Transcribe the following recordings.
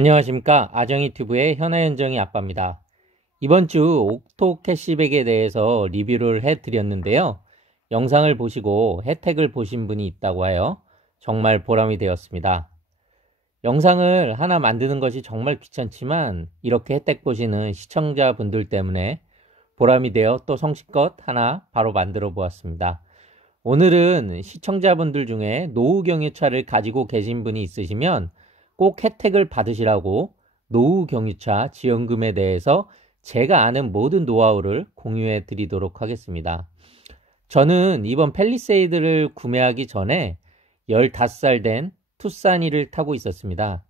안녕하십니까. 아정이튜브의 현아현정이 아빠입니다. 이번 주 옥토 캐시백에 대해서 리뷰를 해드렸는데요. 영상을 보시고 혜택을 보신 분이 있다고 하여 정말 보람이 되었습니다. 영상을 하나 만드는 것이 정말 귀찮지만 이렇게 혜택 보시는 시청자분들 때문에 보람이 되어 또 성실껏 하나 바로 만들어 보았습니다. 오늘은 시청자분들 중에 노후경유차를 가지고 계신 분이 있으시면 꼭 혜택을 받으시라고 노후경유차 지원금에 대해서 제가 아는 모든 노하우를 공유해 드리도록 하겠습니다. 저는 이번 팰리세이드를 구매하기 전에 15살 된 투싼이를 타고 있었습니다.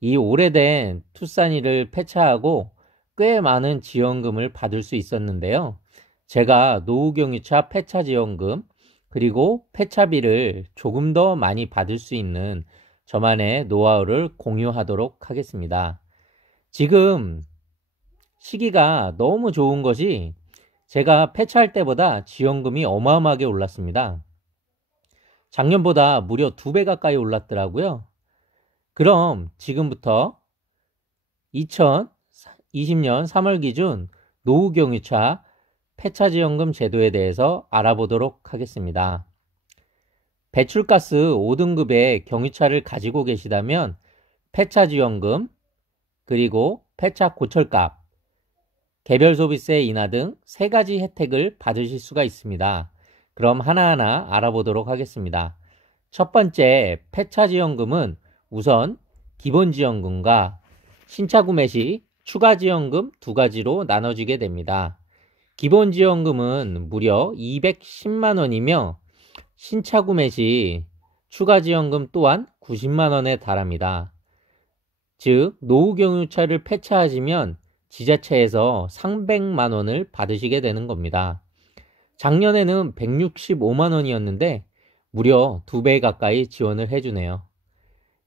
이 오래된 투싼이를 폐차하고 꽤 많은 지원금을 받을 수 있었는데요. 제가 노후경유차 폐차 지원금 그리고 폐차비를 조금 더 많이 받을 수 있는 저만의 노하우를 공유하도록 하겠습니다. 지금 시기가 너무 좋은 것이 제가 폐차할 때보다 지원금이 어마어마하게 올랐습니다. 작년보다 무려 2배 가까이 올랐더라고요. 그럼 지금부터 2020년 3월 기준 노후경유차 폐차지원금 제도에 대해서 알아보도록 하겠습니다. 배출가스 5등급의 경유차를 가지고 계시다면 폐차지원금, 그리고 폐차 고철값, 개별 소비세 인하 등 3가지 혜택을 받으실 수가 있습니다. 그럼 하나하나 알아보도록 하겠습니다. 첫 번째, 폐차지원금은 우선 기본지원금과 신차 구매 시 추가지원금 2가지로 나눠지게 됩니다. 기본지원금은 무려 210만원이며 신차 구매 시 추가지원금 또한 90만원에 달합니다. 즉 노후경유차를 폐차하시면 지자체에서 300만원을 받으시게 되는 겁니다. 작년에는 165만원이었는데 무려 2배 가까이 지원을 해주네요.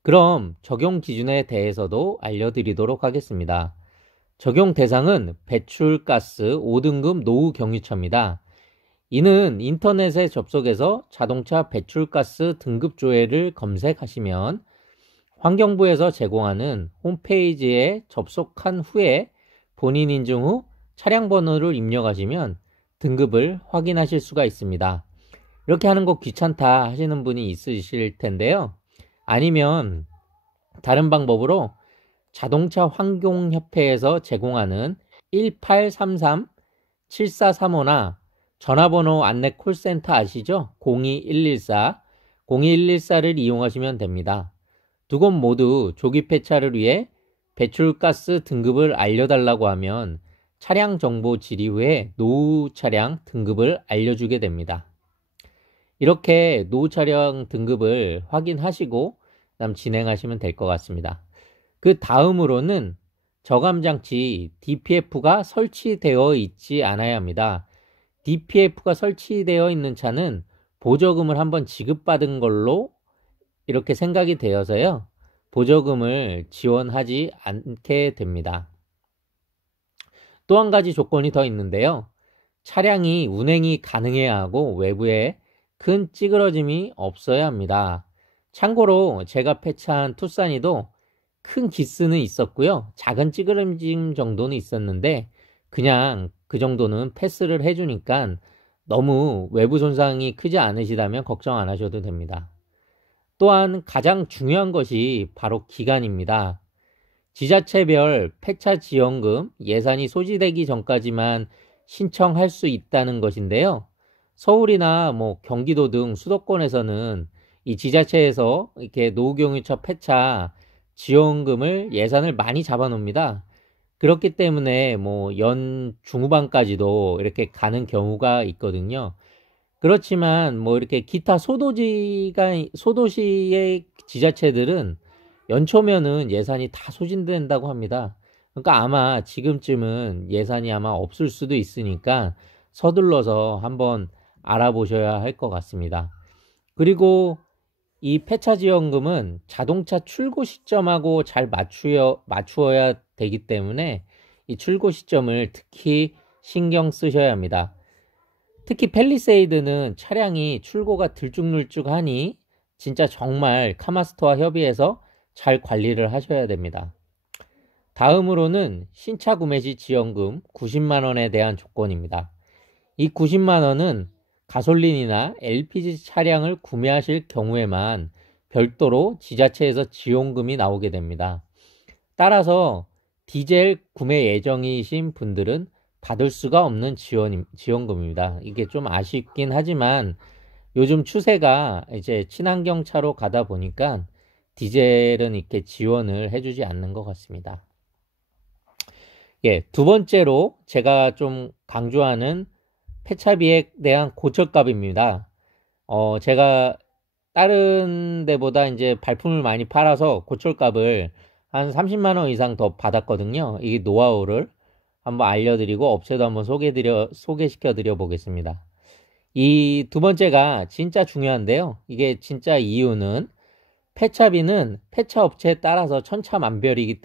그럼 적용 기준에 대해서도 알려드리도록 하겠습니다. 적용 대상은 배출가스 5등급 노후경유차입니다. 이는 인터넷에 접속해서 자동차 배출가스 등급 조회를 검색하시면 환경부에서 제공하는 홈페이지에 접속한 후에 본인 인증 후 차량 번호를 입력하시면 등급을 확인하실 수가 있습니다. 이렇게 하는 거 귀찮다 하시는 분이 있으실 텐데요. 아니면 다른 방법으로 자동차 환경협회에서 제공하는 1833-7435나 전화번호 안내 콜센터 아시죠? 02114를 이용하시면 됩니다. 두 곳 모두 조기 폐차를 위해 배출가스 등급을 알려달라고 하면 차량 정보 질의 후에 노후 차량 등급을 알려주게 됩니다. 이렇게 노후 차량 등급을 확인하시고 그다음 진행하시면 될 것 같습니다. 그 다음으로는 저감장치 DPF가 설치되어 있지 않아야 합니다. DPF가 설치되어 있는 차는 보조금을 한번 지급받은 걸로 이렇게 생각이 되어서요. 보조금을 지원하지 않게 됩니다. 또 한 가지 조건이 더 있는데요. 차량이 운행이 가능해야 하고 외부에 큰 찌그러짐이 없어야 합니다. 참고로 제가 폐차한 투싼이도 큰 기스는 있었고요. 작은 찌그러짐 정도는 있었는데 그냥 그 정도는 패스를 해주니까 너무 외부 손상이 크지 않으시다면 걱정 안 하셔도 됩니다. 또한 가장 중요한 것이 바로 기간입니다. 지자체별 폐차 지원금 예산이 소지되기 전까지만 신청할 수 있다는 것인데요. 서울이나 경기도 등 수도권에서는 이 지자체에서 이렇게 노후경유차 폐차 지원금을 예산을 많이 잡아 놓습니다. 그렇기 때문에 연 중후반까지도 이렇게 가는 경우가 있거든요. 그렇지만 이렇게 기타 소도시의 지자체들은 연초면은 예산이 다 소진된다고 합니다. 그러니까 아마 지금쯤은 예산이 아마 없을 수도 있으니까 서둘러서 한번 알아보셔야 할 것 같습니다. 그리고 이 폐차지원금은 자동차 출고 시점하고 잘 맞추어야 되기 때문에 이 출고 시점을 특히 신경 쓰셔야 합니다. 특히 팰리세이드는 차량이 출고가 들쭉날쭉하니 진짜 정말 카마스터와 협의해서 잘 관리를 하셔야 됩니다. 다음으로는 신차 구매 시 지원금 90만 원에 대한 조건입니다. 이 90만 원은 가솔린이나 LPG 차량을 구매하실 경우에만 별도로 지자체에서 지원금이 나오게 됩니다. 따라서 디젤 구매 예정이신 분들은 받을 수가 없는 지원금입니다. 이게 좀 아쉽긴 하지만 요즘 추세가 이제 친환경 차로 가다 보니까 디젤은 이렇게 지원을 해주지 않는 것 같습니다. 예, 두 번째로 제가 좀 강조하는 폐차비에 대한 고철값입니다. 제가 다른 데보다 이제 발품을 많이 팔아서 고철값을 한 30만 원 이상 더 받았거든요. 이 노하우를 한번 알려드리고 업체도 한번 소개시켜드려 보겠습니다. 이 두 번째가 진짜 중요한데요. 이게 진짜 이유는 폐차비는 폐차업체에 따라서 천차만별이기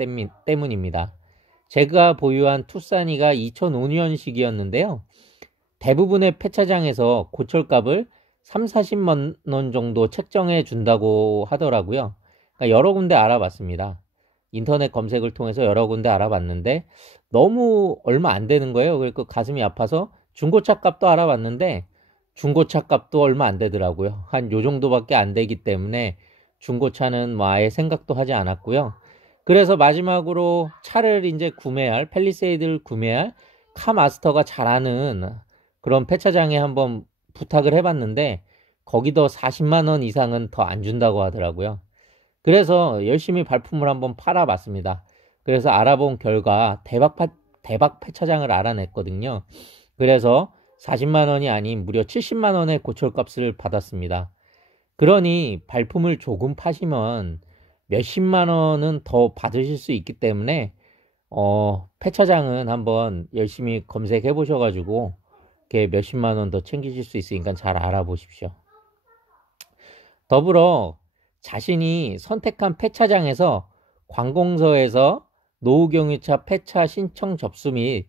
때문입니다. 제가 보유한 투싼이가 2005년식이었는데요. 대부분의 폐차장에서 고철값을 3, 40만 원 정도 책정해 준다고 하더라고요. 그러니까 여러 군데 알아봤습니다. 인터넷 검색을 통해서 여러 군데 알아봤는데 너무 얼마 안 되는 거예요. 그래서 가슴이 아파서 중고차 값도 알아봤는데 중고차 값도 얼마 안 되더라고요. 한 요 정도밖에 안 되기 때문에 중고차는 뭐 아예 생각도 하지 않았고요. 그래서 마지막으로 차를 이제 팰리세이드를 구매할 카마스터가 잘하는 그런 폐차장에 한번 부탁을 해봤는데 거기도 40만 원 이상은 더 안 준다고 하더라고요. 그래서 열심히 발품을 한번 팔아봤습니다. 그래서 알아본 결과 대박 폐차장을 알아냈거든요. 그래서 40만 원이 아닌 무려 70만 원의 고철값을 받았습니다. 그러니 발품을 조금 파시면 몇십만 원은 더 받으실 수 있기 때문에 폐차장은 한번 열심히 검색해 보셔가지고 이렇게 몇십만 원 더 챙기실 수 있으니까 잘 알아보십시오. 더불어 자신이 선택한 폐차장에서 관공서에서 노후경유차 폐차 신청 접수 및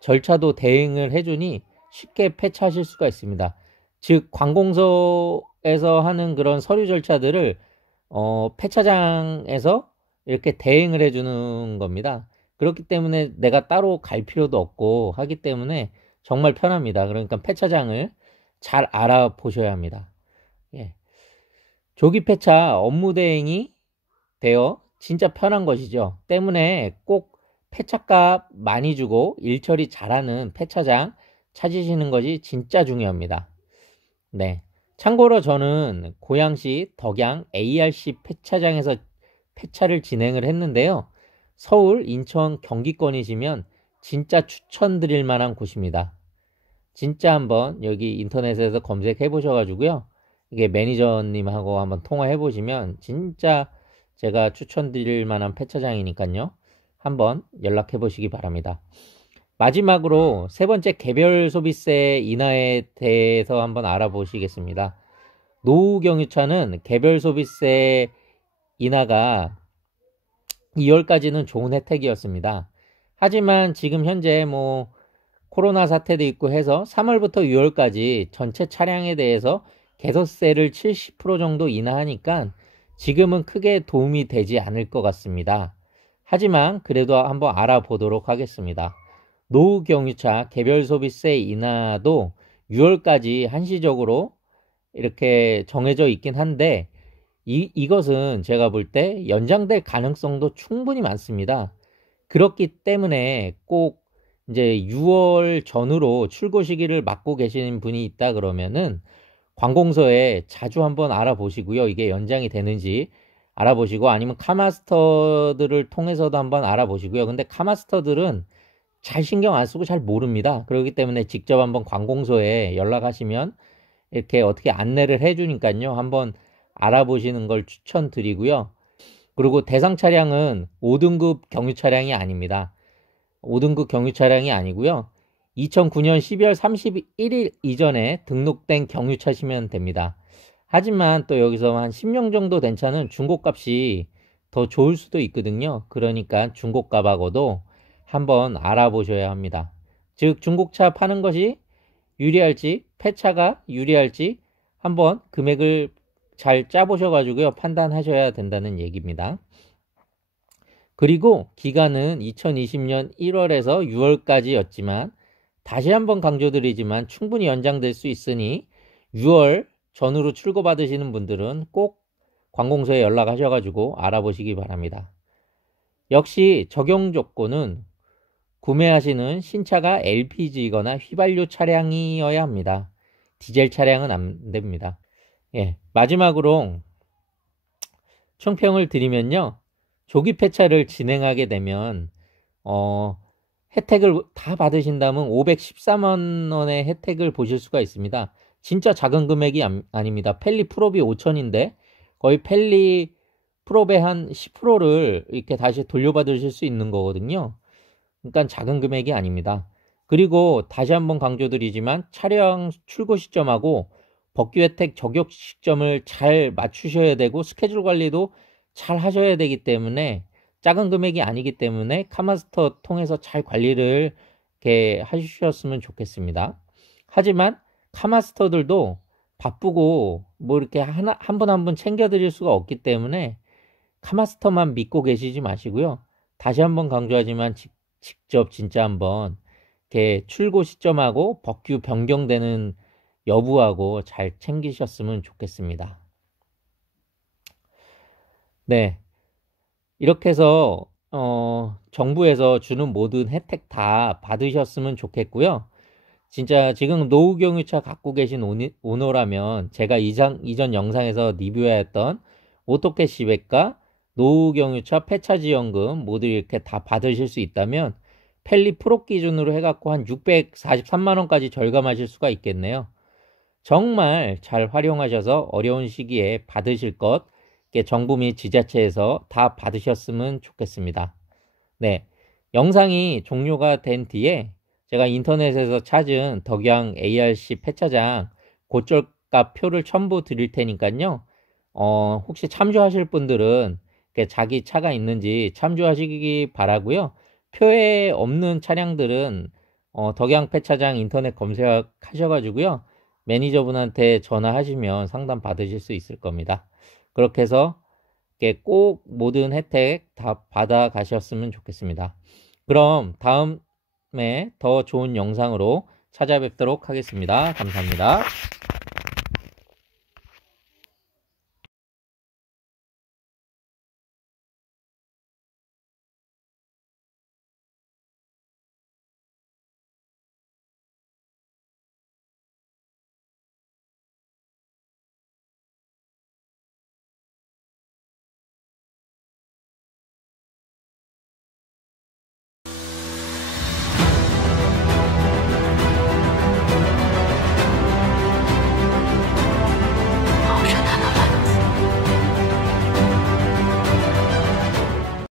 절차도 대행을 해주니 쉽게 폐차하실 수가 있습니다. 즉 관공서에서 하는 그런 서류 절차들을 폐차장에서 이렇게 대행을 해주는 겁니다. 그렇기 때문에 내가 따로 갈 필요도 없고 하기 때문에 정말 편합니다. 그러니까 폐차장을 잘 알아보셔야 합니다. 예. 조기 폐차 업무 대행이 되어 진짜 편한 것이죠. 때문에 꼭 폐차값 많이 주고 일 처리 잘하는 폐차장 찾으시는 것이 진짜 중요합니다. 네. 참고로 저는 고양시 덕양 ARC 폐차장에서 폐차를 진행을 했는데요. 서울, 인천, 경기권이시면 진짜 추천드릴 만한 곳입니다. 진짜 한번 여기 인터넷에서 검색해 보셔가지고요. 이게 매니저님하고 한번 통화해 보시면 진짜 제가 추천드릴 만한 폐차장이니까요. 한번 연락해 보시기 바랍니다. 마지막으로 세 번째 개별 소비세 인하에 대해서 한번 알아보시겠습니다. 노후경유차는 개별 소비세 인하가 2월까지는 좋은 혜택이었습니다. 하지만 지금 현재 코로나 사태도 있고 해서 3월부터 6월까지 전체 차량에 대해서 개소세를 70% 정도 인하하니까 지금은 크게 도움이 되지 않을 것 같습니다. 하지만 그래도 한번 알아보도록 하겠습니다. 노후경유차 개별소비세 인하도 6월까지 한시적으로 이렇게 정해져 있긴 한데 이것은 제가 볼 때 연장될 가능성도 충분히 많습니다. 그렇기 때문에 꼭 이제 6월 전후로 출고 시기를 막고 계시는 분이 있다 그러면은 관공서에 자주 한번 알아보시고요. 이게 연장이 되는지 알아보시고 아니면 카마스터들을 통해서도 한번 알아보시고요. 근데 카마스터들은 잘 신경 안 쓰고 잘 모릅니다. 그렇기 때문에 직접 한번 관공서에 연락하시면 이렇게 어떻게 안내를 해주니까요. 한번 알아보시는 걸 추천드리고요. 그리고 대상 차량은 5등급 경유 차량이 아닙니다. 5등급 경유 차량이 아니고요. 2009년 12월 31일 이전에 등록된 경유차시면 됩니다. 하지만 또 여기서 한 10년 정도 된 차는 중고값이 더 좋을 수도 있거든요. 그러니까 중고값하고도 한번 알아보셔야 합니다. 즉 중고차 파는 것이 유리할지 폐차가 유리할지 한번 금액을 잘 짜보셔가지고요 판단하셔야 된다는 얘기입니다. 그리고 기간은 2020년 1월에서 6월까지였지만 다시 한번 강조드리지만 충분히 연장될 수 있으니 6월 전후로 출고받으시는 분들은 꼭 관공서에 연락하셔가지고 알아보시기 바랍니다. 역시 적용 조건은 구매하시는 신차가 LPG이거나 휘발유 차량이어야 합니다. 디젤 차량은 안 됩니다. 예, 마지막으로 총평을 드리면요. 조기 폐차를 진행하게 되면 혜택을 다 받으신다면 513만 원의 혜택을 보실 수가 있습니다. 진짜 작은 금액이 아닙니다. 펠리 풀업이 5천인데 거의 펠리 풀업의 한 10%를 이렇게 다시 돌려받으실 수 있는 거거든요. 그러니까 작은 금액이 아닙니다. 그리고 다시 한번 강조드리지만 차량 출고 시점하고 법규 혜택 적용 시점을 잘 맞추셔야 되고 스케줄 관리도 잘 하셔야 되기 때문에 작은 금액이 아니기 때문에 카마스터 통해서 잘 관리를 이렇게 하셨으면 좋겠습니다. 하지만 카마스터들도 바쁘고 뭐 이렇게 한 분 한 분 챙겨드릴 수가 없기 때문에 카마스터만 믿고 계시지 마시고요. 다시 한번 강조하지만 직접 진짜 한번 이렇게 출고 시점하고 법규 변경되는 여부하고 잘 챙기셨으면 좋겠습니다. 네, 이렇게 해서 정부에서 주는 모든 혜택 다 받으셨으면 좋겠고요. 진짜 지금 노후 경유차 갖고 계신 오너라면 제가 이전 영상에서 리뷰했던 오토캐시백과 노후 경유차 폐차 지원금 모두 이렇게 다 받으실 수 있다면 펠리 프로 기준으로 해갖고 한 643만 원까지 절감하실 수가 있겠네요. 정말 잘 활용하셔서 어려운 시기에 받으실 것 정부 및 지자체에서 다 받으셨으면 좋겠습니다. 네, 영상이 종료가 된 뒤에 제가 인터넷에서 찾은 덕양 ARC 폐차장 고철값 표를 첨부 드릴 테니까요. 혹시 참조하실 분들은 자기 차가 있는지 참조하시기 바라고요. 표에 없는 차량들은 덕양 폐차장 인터넷 검색하셔가지고요. 매니저분한테 전화하시면 상담 받으실 수 있을 겁니다. 그렇게 해서 꼭 모든 혜택 다 받아 가셨으면 좋겠습니다. 그럼 다음에 더 좋은 영상으로 찾아뵙도록 하겠습니다. 감사합니다.